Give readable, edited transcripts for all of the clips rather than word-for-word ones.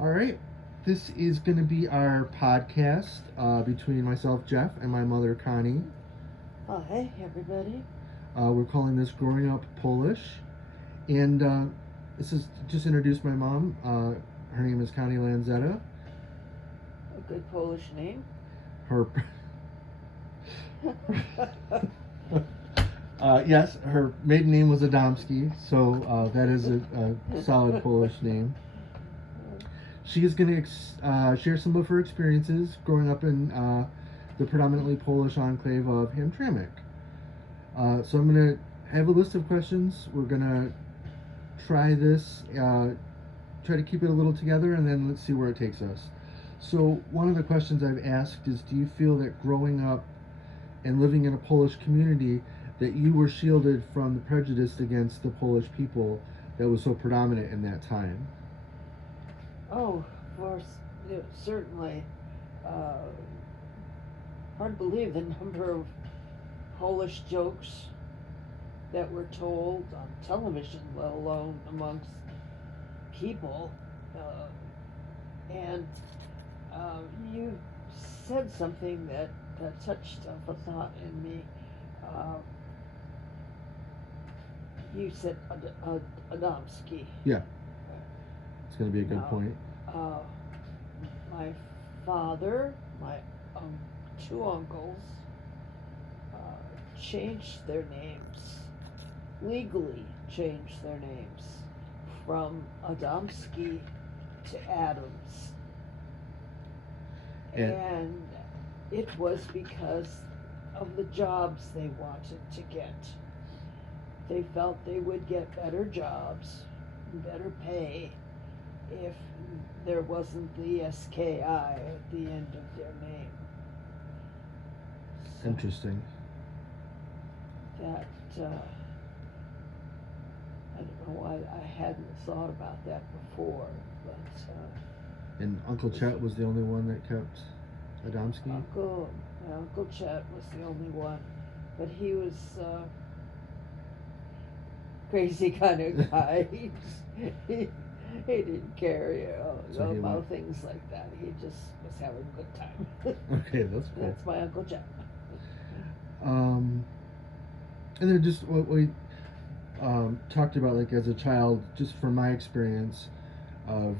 All right. This is going to be our podcast between myself, Jeff, and my mother, Connie. Hi, everybody. We're calling this Growing Up Polish. And this is just introduce my mom. Her name is Connie Lanzetta. A good Polish name. Her. Yes, her maiden name was Adamski, so that is a solid Polish name. She is going to share some of her experiences growing up in the predominantly Polish enclave of Hamtramck. So I'm going to have a list of questions. We're going to try this, try to keep it a little together, and then let's see where it takes us. So one of the questions I've asked is, do you feel that growing up and living in a Polish community that you were shielded from the prejudice against the Polish people that was so predominant in that time? Oh, of course, certainly. Uh, Hard to believe the number of Polish jokes that were told on television, let alone amongst people. And you said something that touched a thought in me. Uh, you said Adamski. Yeah, it's going to be a good Now, point. uh, my father, my two uncles, changed their names, legally changed their names from Adamski to Adams. And it was because of the jobs they wanted to get. They felt they would get better jobs, better pay, if there wasn't the SKI at the end of their name. So Interesting. that, I don't know why I hadn't thought about that before, but And Uncle Chet was the only one that kept Adamski? my Uncle Chet was the only one, but he was crazy kind of guy. he, he didn't care, So he about went- things like that. He just was having a good time. Okay, that's cool. That's my Uncle Chet. And then just what we talked about, like as a child, just from my experience of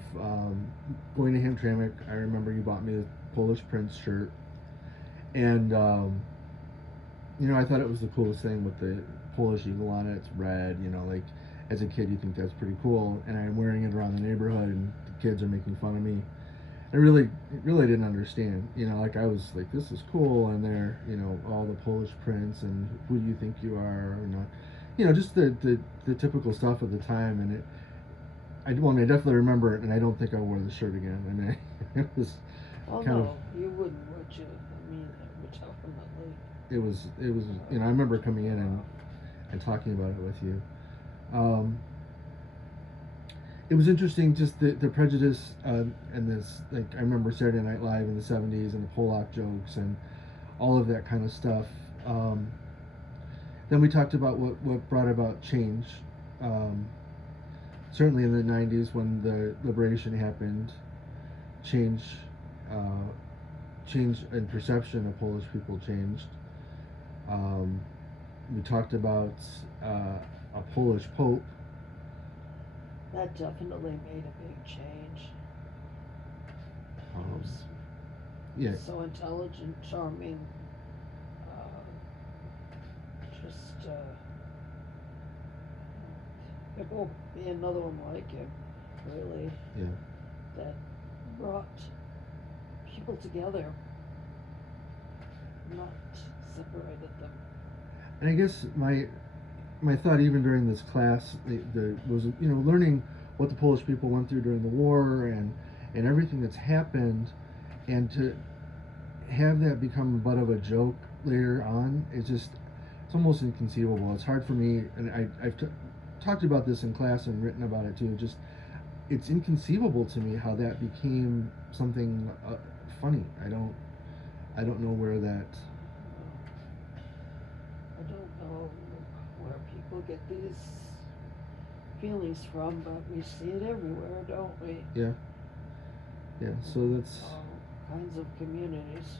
going to Hamtramck, I remember you bought me a Polish Prince shirt, and I thought it was the coolest thing with the Polish eagle on it. It's red, like as a kid you think that's pretty cool, and I'm wearing it around the neighborhood, and the kids are making fun of me. I really didn't understand. Like I was like, this is cool, and they're, all the Polish prints, and who do you think you are, or not, just the typical stuff of the time. And I definitely remember it, and I don't think I wore the shirt again. I mean, it was Oh kind no, you wouldn't, would you? I mean, it would definitely. it was, I remember coming in and talking about it with you. Um, it was interesting, just the prejudice, and this, like I remember Saturday Night Live in the '70s and the Polak jokes and all of that kind of stuff. Um, then we talked about what brought about change. Um, Certainly in the '90s when the liberation happened, change, uh, change in perception of Polish people changed. Um, we talked about a Polish pope. That definitely made a big change. He Um, was yeah, so intelligent, charming, just there won't be another one like him, really, yeah. that brought people together, not separated them. And I guess my thought even during this class the was learning what the Polish people went through during the war and everything that's happened, and to have that become a butt of a joke later on is just, it's almost inconceivable. It's hard for me, and I've talked about this in class and written about it too. Just, it's inconceivable to me how that became something funny. I don't know where that. I don't know where people get these feelings from, but we see it everywhere, don't we? Yeah. Yeah, so that's all kinds of communities.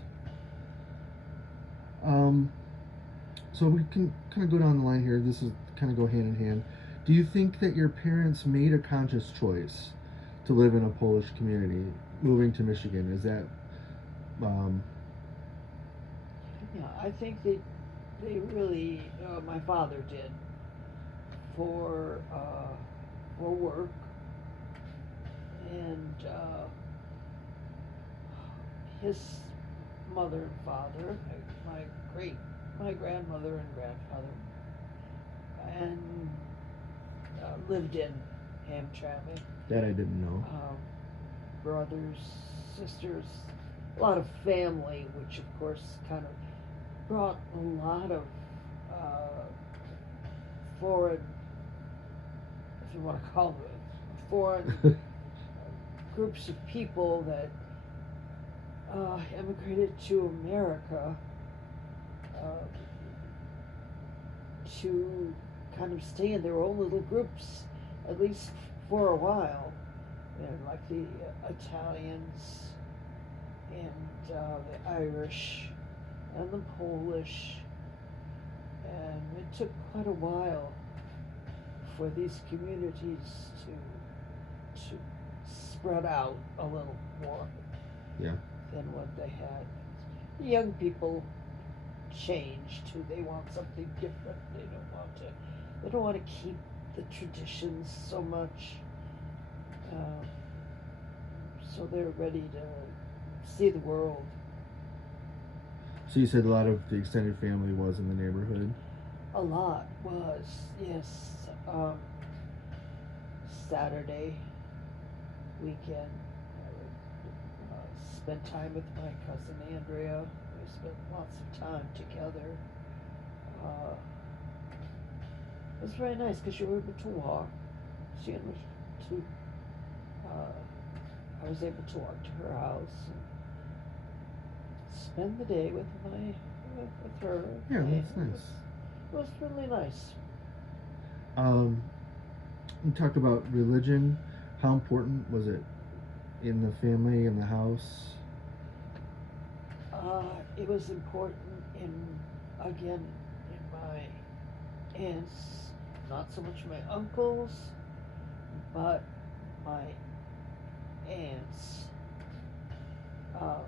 um so we can kind of go down the line here. This is kind of go hand in hand. Do you think that your parents made a conscious choice to live in a Polish community, moving to Michigan? Is that um Yeah, I think they really, my father did, for work, and his mother and father, my great, my grandmother and grandfather, and lived in Hamtramck. that I didn't know? Brothers, sisters, a lot of family, which of course kind of brought a lot of foreign, if you want to call them foreign groups of people that immigrated to America uh, to kind of stay in their own little groups, at least for a while. And like the Italians and the Irish and the Polish, and it took quite a while for these communities to spread out a little more Yeah. than what they had. The young people change too. They want something different. They don't want to keep the traditions so much. Uh, so they're ready to see the world. So you said a lot of the extended family was in the neighborhood. A lot was, yes. Saturday weekend, I would spend time with my cousin Andrea. We spent lots of time together. Uh, it was very nice because you were able to walk. She was to. I was able to walk to her house and spend the day with her. Yeah, And that's nice. It was really nice. Um, you talk about religion. How important was it in the family, in the house? It was important again, in my aunts, not so much my uncles, but my aunts. Um,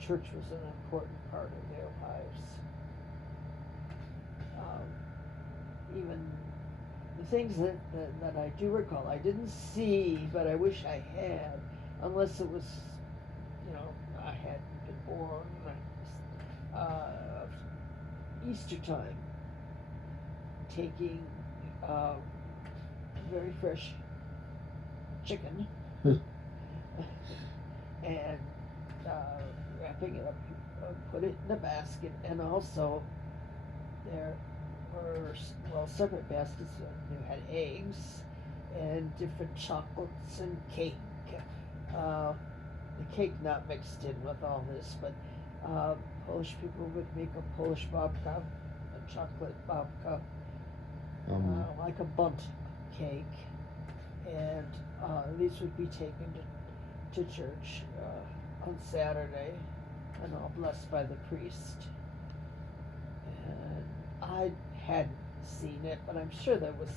Church was an important part of their lives. Even the things that I do recall, I didn't see, but I wish I had, unless it was, I hadn't been born. Easter time, taking very fresh chicken and wrapping it up, put it in a basket, and also there were, well, separate baskets. You had eggs and different chocolates and cake. The cake not mixed in with all this, but Polish people would make a Polish babka, a chocolate babka, like a bundt cake, and these would be taken to church on Saturday and all blessed by the priest. And I hadn't seen it, but I'm sure that was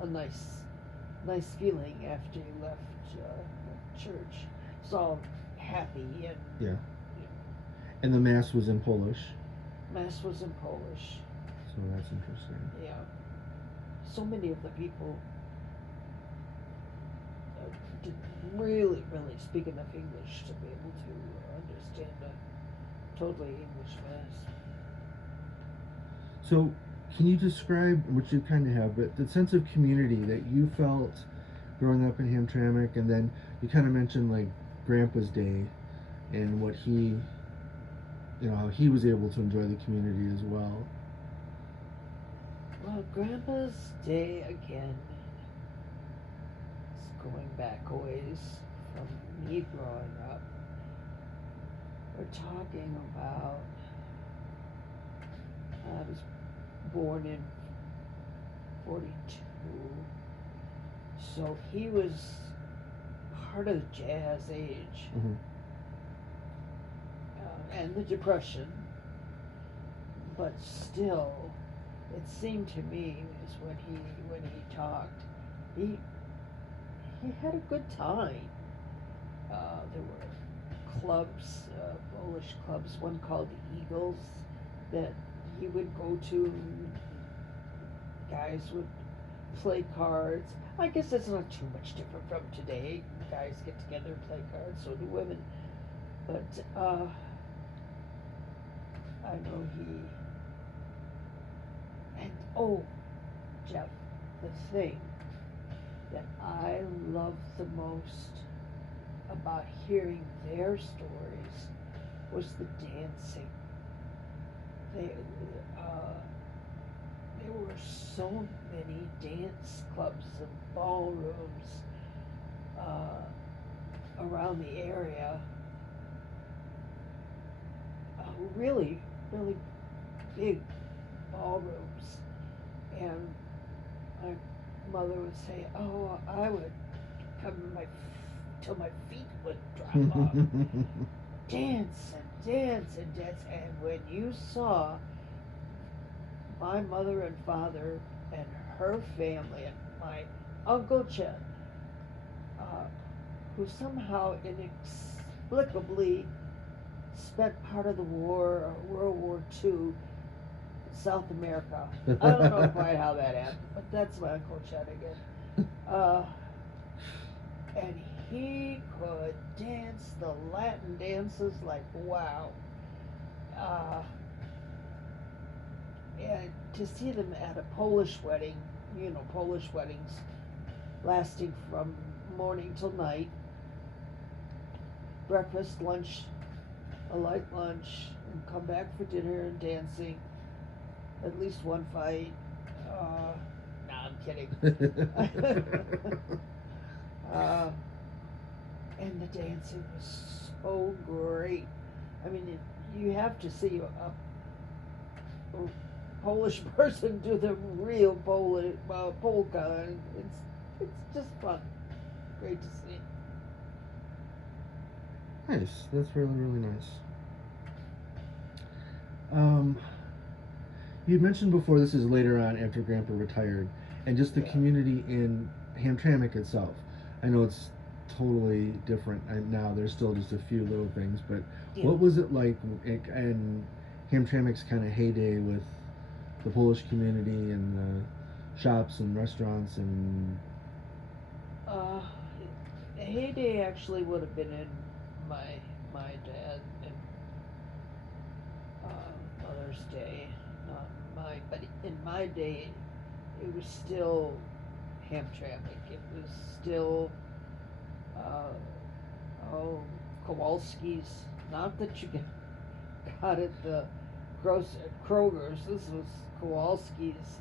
a nice feeling after you left church. It's all happy and Yeah. And the mass was in Polish. Mass was in Polish. So that's interesting. Yeah. So many of the people didn't really speak enough English to be able to understand a totally English mass. So, can you describe, which you kind of have, but the sense of community that you felt growing up in Hamtramck, and then you kind of mentioned like Grandpa's day and what he, how he was able to enjoy the community as well. Well, Grandpa's day again is going back a ways from me growing up. We're talking about, I was born in 42, so he was part of the jazz age Mhm. and the Depression, but still, it seemed to me is when he talked, he he had a good time. There were clubs, Polish clubs, one called the Eagles, that he would go to. Guys would play cards. I guess that's not too much different from today. Guys get together and play cards, so do women. But I know and oh, Jeff, the thing that I love the most about hearing their stories was the dancing. They, uh, there were so many dance clubs and ballrooms around the area. Really, really big ballrooms. And my mother would say, "Oh, I would come till my feet would drop off." Dance and dance and dance. And when you saw my mother and father and her family and my Uncle Chet, who somehow inexplicably spent part of the war, World War II, in South America. I don't know quite how that happened, but that's my Uncle Chet again. And he could dance the Latin dances like wow. And to see them at a Polish wedding, Polish weddings lasting from morning till night, breakfast, lunch, a light lunch, and come back for dinner and dancing, at least one fight. Nah, I'm kidding. And the dancing was so great. I mean, you have to see a Polish person do the real Polish polka. And it's just fun, great to see. Nice. That's really, really nice. Um, you mentioned before this is later on after Grandpa retired, and just the Yeah. community in Hamtramck itself. I know it's totally different and now. There's still just a few little things, but Yeah. what was it like in Hamtramck's kind of heyday with the Polish community and the shops and restaurants and Heyday actually would have been in my dad and mother's day, not mine. But in my day, it was still Hamtramck. It was still Kowalski's. Not that you got at the Kroger's. This was Kowalski's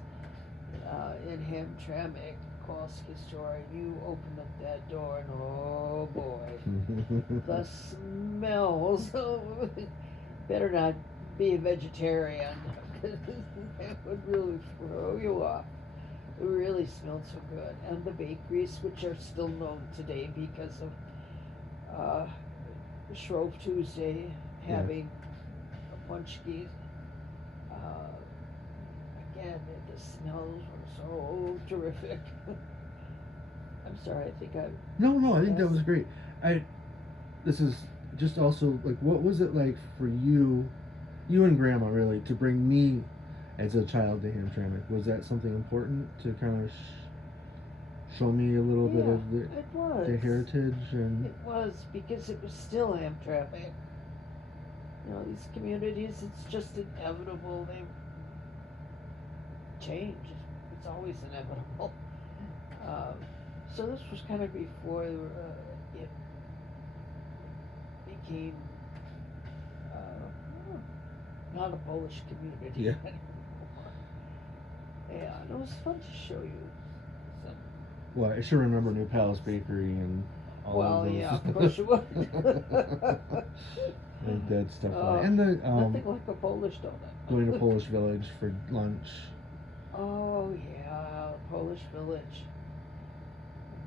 in Hamtramck. Kowalski store. You open up that door, and oh boy, the smells. Better not be a vegetarian, because that would really throw you off. It really smelled so good. And the bakeries, which are still known today because of Shrove Tuesday having a punchki. Again, the smells were so terrific. I'm sorry, I think I. No, I think that was great. This is just also like, what was it like for you and Grandma really, to bring me as a child to Hamtramck? Was that something important to kind of show me a little bit of It was. the heritage and? It was, because it was still Hamtramck. These communities, it's just inevitable. They change. It's always inevitable. So this was kind of before it became not a Polish community anymore. Yeah, and it was fun to show you some. Well, I sure remember New Palace Bakery and all of those. Yeah, of course you would. And that stuff. And the nothing like a Polish donut. going to Polish Village for lunch. Oh yeah, Polish Village.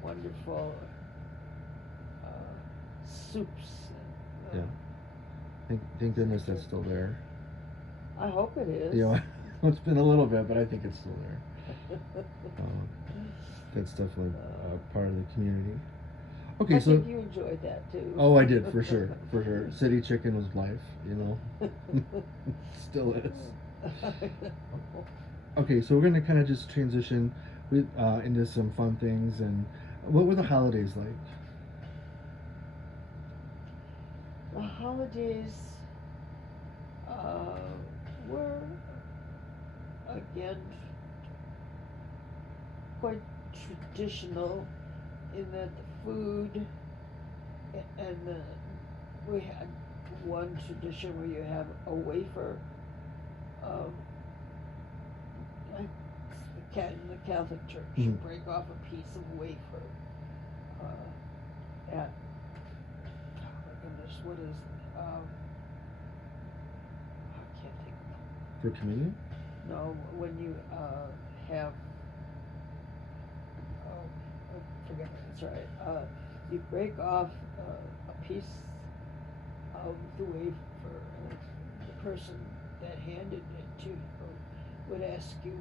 Wonderful. soups. And, Yeah. Thank goodness that's still there. I hope it is. You know, it's been a little bit, but I think it's still there. That's definitely part of the community. Okay, I so think you enjoyed that too. oh, I did for sure, for sure. City chicken was life, you know. Still is. Okay, so we're gonna kind of just transition with into some fun things. And what were the holidays like? The holidays uh, were again quite traditional in that the food and we had one tradition where you have a wafer. Um, like in the Catholic Church, you Mhm. break off a piece of wafer at, oh my goodness, what is it? I can't think of For communion? it. No, when you have, oh, I forget what it's right. You break off a piece of the wafer, and the person that handed it to you would ask you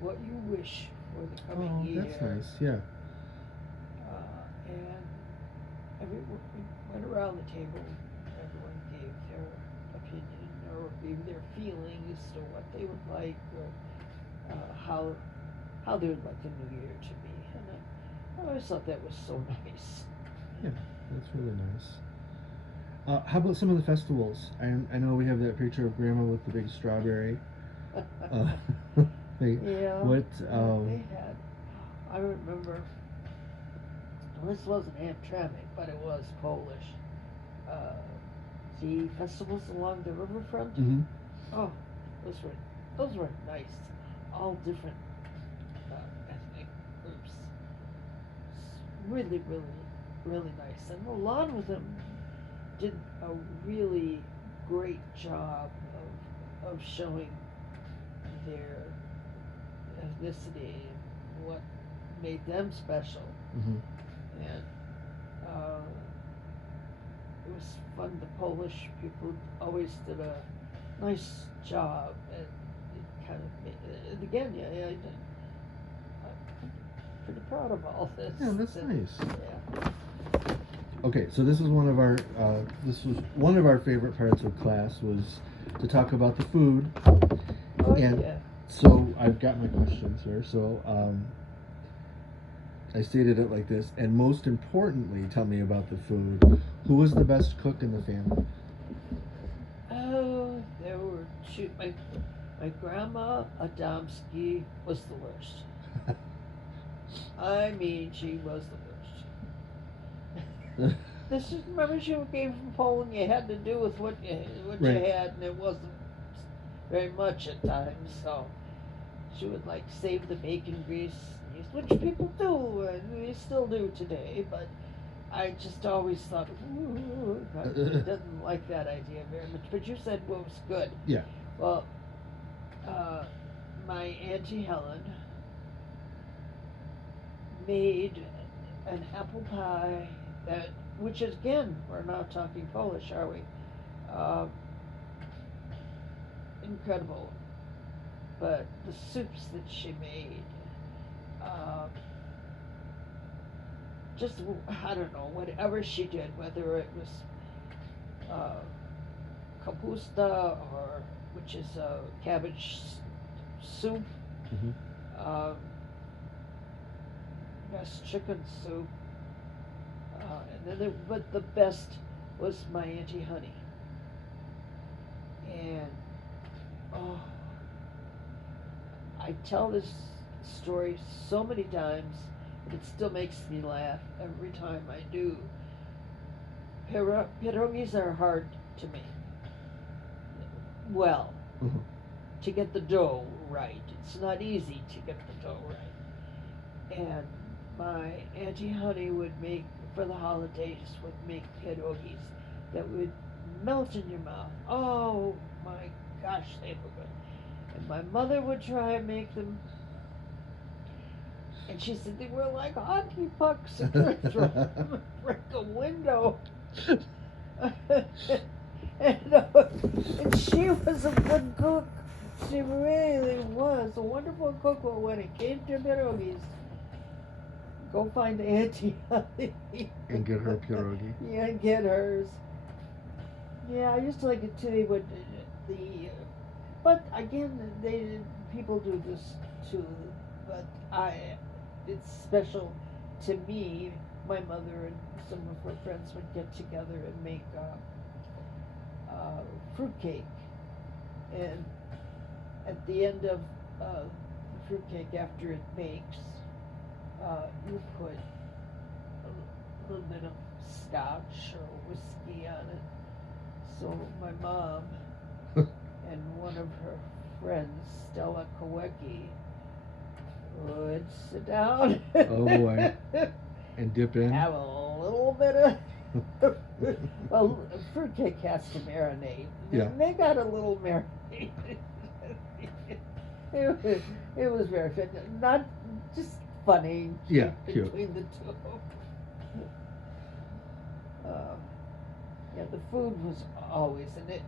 what you wish for the coming Oh, year. that's nice. Yeah. And everyone went around the table. Everyone gave their opinion or gave their feelings to what they would like, or how they would like the new year to be. And I always thought that was so nice. Yeah, that's really nice. How about some of the festivals? I know we have that picture of Grandma with the big strawberry. Uh, Yeah, what? they had. I remember. Well, this wasn't Hamtramck, but it was Polish. Uh, the festivals along the riverfront. Mm-hmm. Oh, those were nice. All different ethnic groups. Really, really, really nice. And a lot of them did a really great job of showing their ethnicity and what made them special. Mm-hmm. And it was fun. The Polish people always did a nice job, and it kind of made, and again, I'm pretty proud of all this. Yeah, that's nice. Yeah. Okay, so this was one of our favorite parts of class was to talk about the food. Oh And yeah. so I've got my questions here. So I stated it like this. And most importantly, tell me about the food. Who was the best cook in the family? Oh, there were two. My grandma Adamski was the worst. I mean, she was the worst. This is, remember, she came from Poland. You had to do with what Right. you had, and it wasn't very much at times. So she would like save the bacon grease, which people do, and we still do today. But I just always thought, ooh, I didn't like that idea very much. But you said what was good. Yeah. Well, my Auntie Helen made an apple pie that, which is, again, we're not talking Polish, are we? Incredible. But the soups that she made, just, I don't know, whatever she did, whether it was kapusta, or which is a cabbage soup, Mm-hmm. um, best chicken soup, but the best was my Auntie Honey. And oh, I tell this story so many times, but it still makes me laugh every time I do. Pierogies are hard to make. Well, Mm-hmm. to get the dough right. It's not easy to get the dough right. And my Auntie Honey would make, for the holidays, would make pierogies that would melt in your mouth. Oh my gosh, they were good. And my mother would try and make them, and she said they were like hockey pucks. You could throw them and break a window. And she was a good cook. She really was a wonderful cook. But when it came to pierogies, go find Auntie And get her pierogi. Yeah, get hers. Yeah, I used to like it too. They would but again, people do this too. But it's special to me. My mother and some of her friends would get together and make fruitcake, and at the end of the fruitcake, after it bakes, you put a little bit of scotch or whiskey on it. So my mom and one of her friends, Stella Kowecki, would sit down. Oh boy. And dip in. Have a little bit of. Well, fruitcake has to marinate. Yeah. And they got a little marinade. It was very fun. Not just funny. Yeah, cute. Between the two. Yeah, the food was always in it.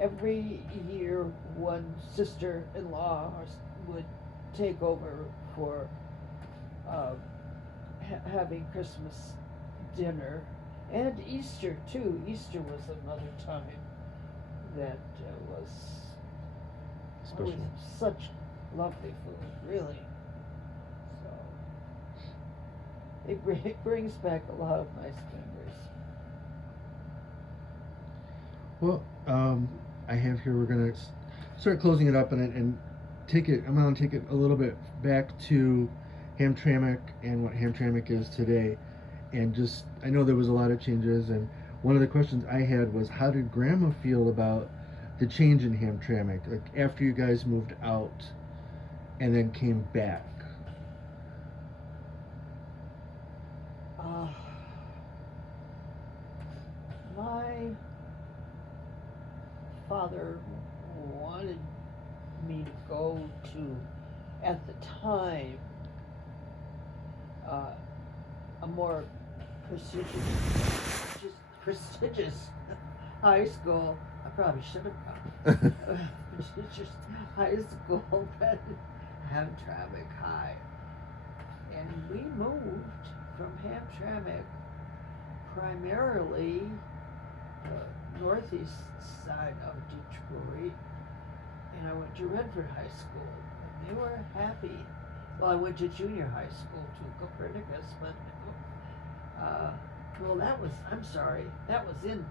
Every year, one sister-in-law would take over for having Christmas dinner and Easter too. Easter was another time that was Special. always such lovely food, really. So it brings back a lot of nice memories. Well, I have here. We're gonna start closing it up and take it. I'm gonna take it a little bit back to Hamtramck and what Hamtramck is today, and just I know there was a lot of changes, and one of the questions I had was, how did Grandma feel about the change in Hamtramck, like after you guys moved out and then came back? My father wanted me to go to, at the time, a more prestigious high school. I probably should have gone. Prestigious high school than Hamtramck High. And we moved from Hamtramck primarily northeast side of Detroit, and I went to Redford High School, and they were happy. Well, I went to junior high school to Copernicus, but well, that was in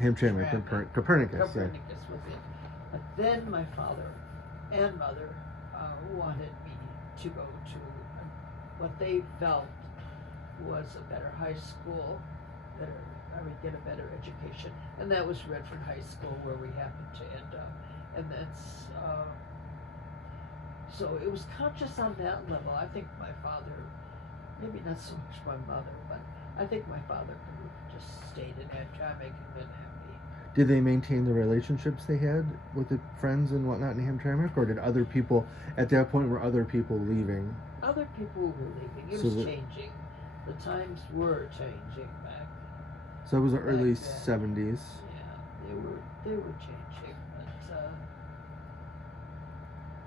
Hamtramck, Copernicus. Copernicus was in. But then my father and mother wanted me to go to what they felt was a better high school, that I would get a better education, and that was Redford High School, where we happened to end up. And that's so it was conscious on that level. I think my father, maybe not so much my mother, but I think my father could have just stayed in Hamtramck and been happy. Did they maintain the relationships they had with the friends and whatnot in Hamtramck, or did other people, at that point, were other people leaving? Other people were leaving. It was changing. The times were changing back. So it was the early then. 70s. Yeah, they were changing, but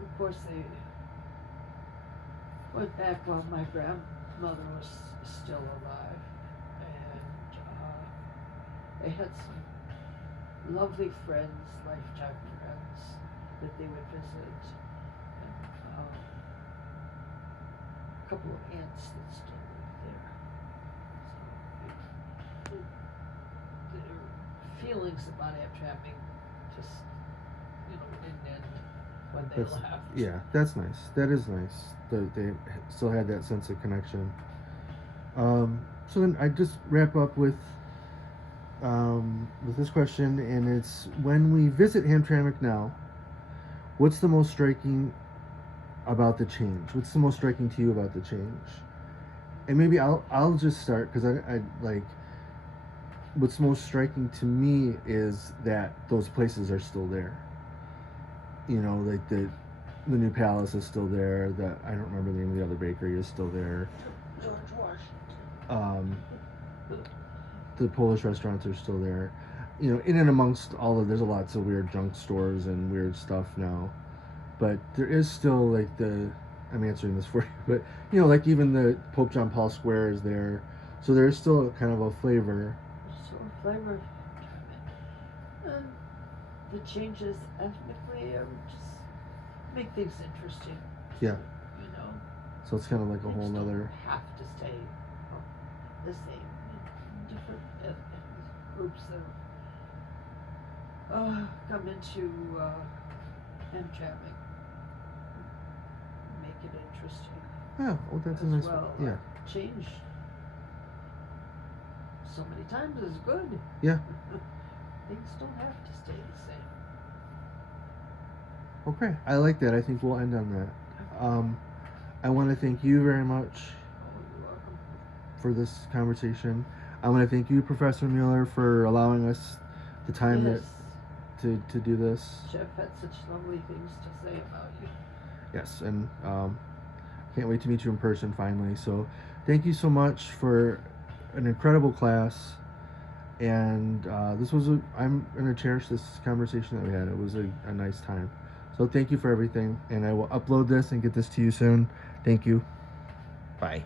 of course they went back while my grandmother was still alive, and they had some lovely friends, lifetime friends, that they would visit, and a couple of aunts that still live there. So their feelings about Hamtramck just, didn't end when they left. Yeah, that's nice. That is nice. They still had that sense of connection. So then I just wrap up with this question, and it's, when we visit Hamtramck now, what's the most striking about the change? What's the most striking to you about the change? And maybe I'll just start, because I like, what's most striking to me is that those places are still there. Like the New Palace is still there. I don't remember the name of the other bakery is still there. George Washington. The Polish restaurants are still there. you know, in and amongst all of, there's lots of weird junk stores and weird stuff now, but there is still like I'm answering this for you, but you know, like even the Pope John Paul Square is there, so there's still kind of a flavor. So flavor, and the changes ethnically are just make things interesting. Yeah. You know, So it's kind of like a things whole don't nother. have to stay the same. Different ethnic groups that come into Hamtramck make it interesting Yeah, well, that's a as nice. well. Yeah, Change so many times is good. yeah. Things don't have to stay the same. Okay, I like that. I think we'll end on that. I want to thank you very much Oh, you're welcome. for this conversation. I want to thank you, Professor Mueller, for allowing us the time Yes, to do this. Jeff had such lovely things to say about you. Yes, and can't wait to meet you in person finally. So, thank you so much for an incredible class. And this was I'm gonna cherish this conversation that we had. It was a nice time. So thank you for everything, and I will upload this and get this to you soon. Thank you. Bye.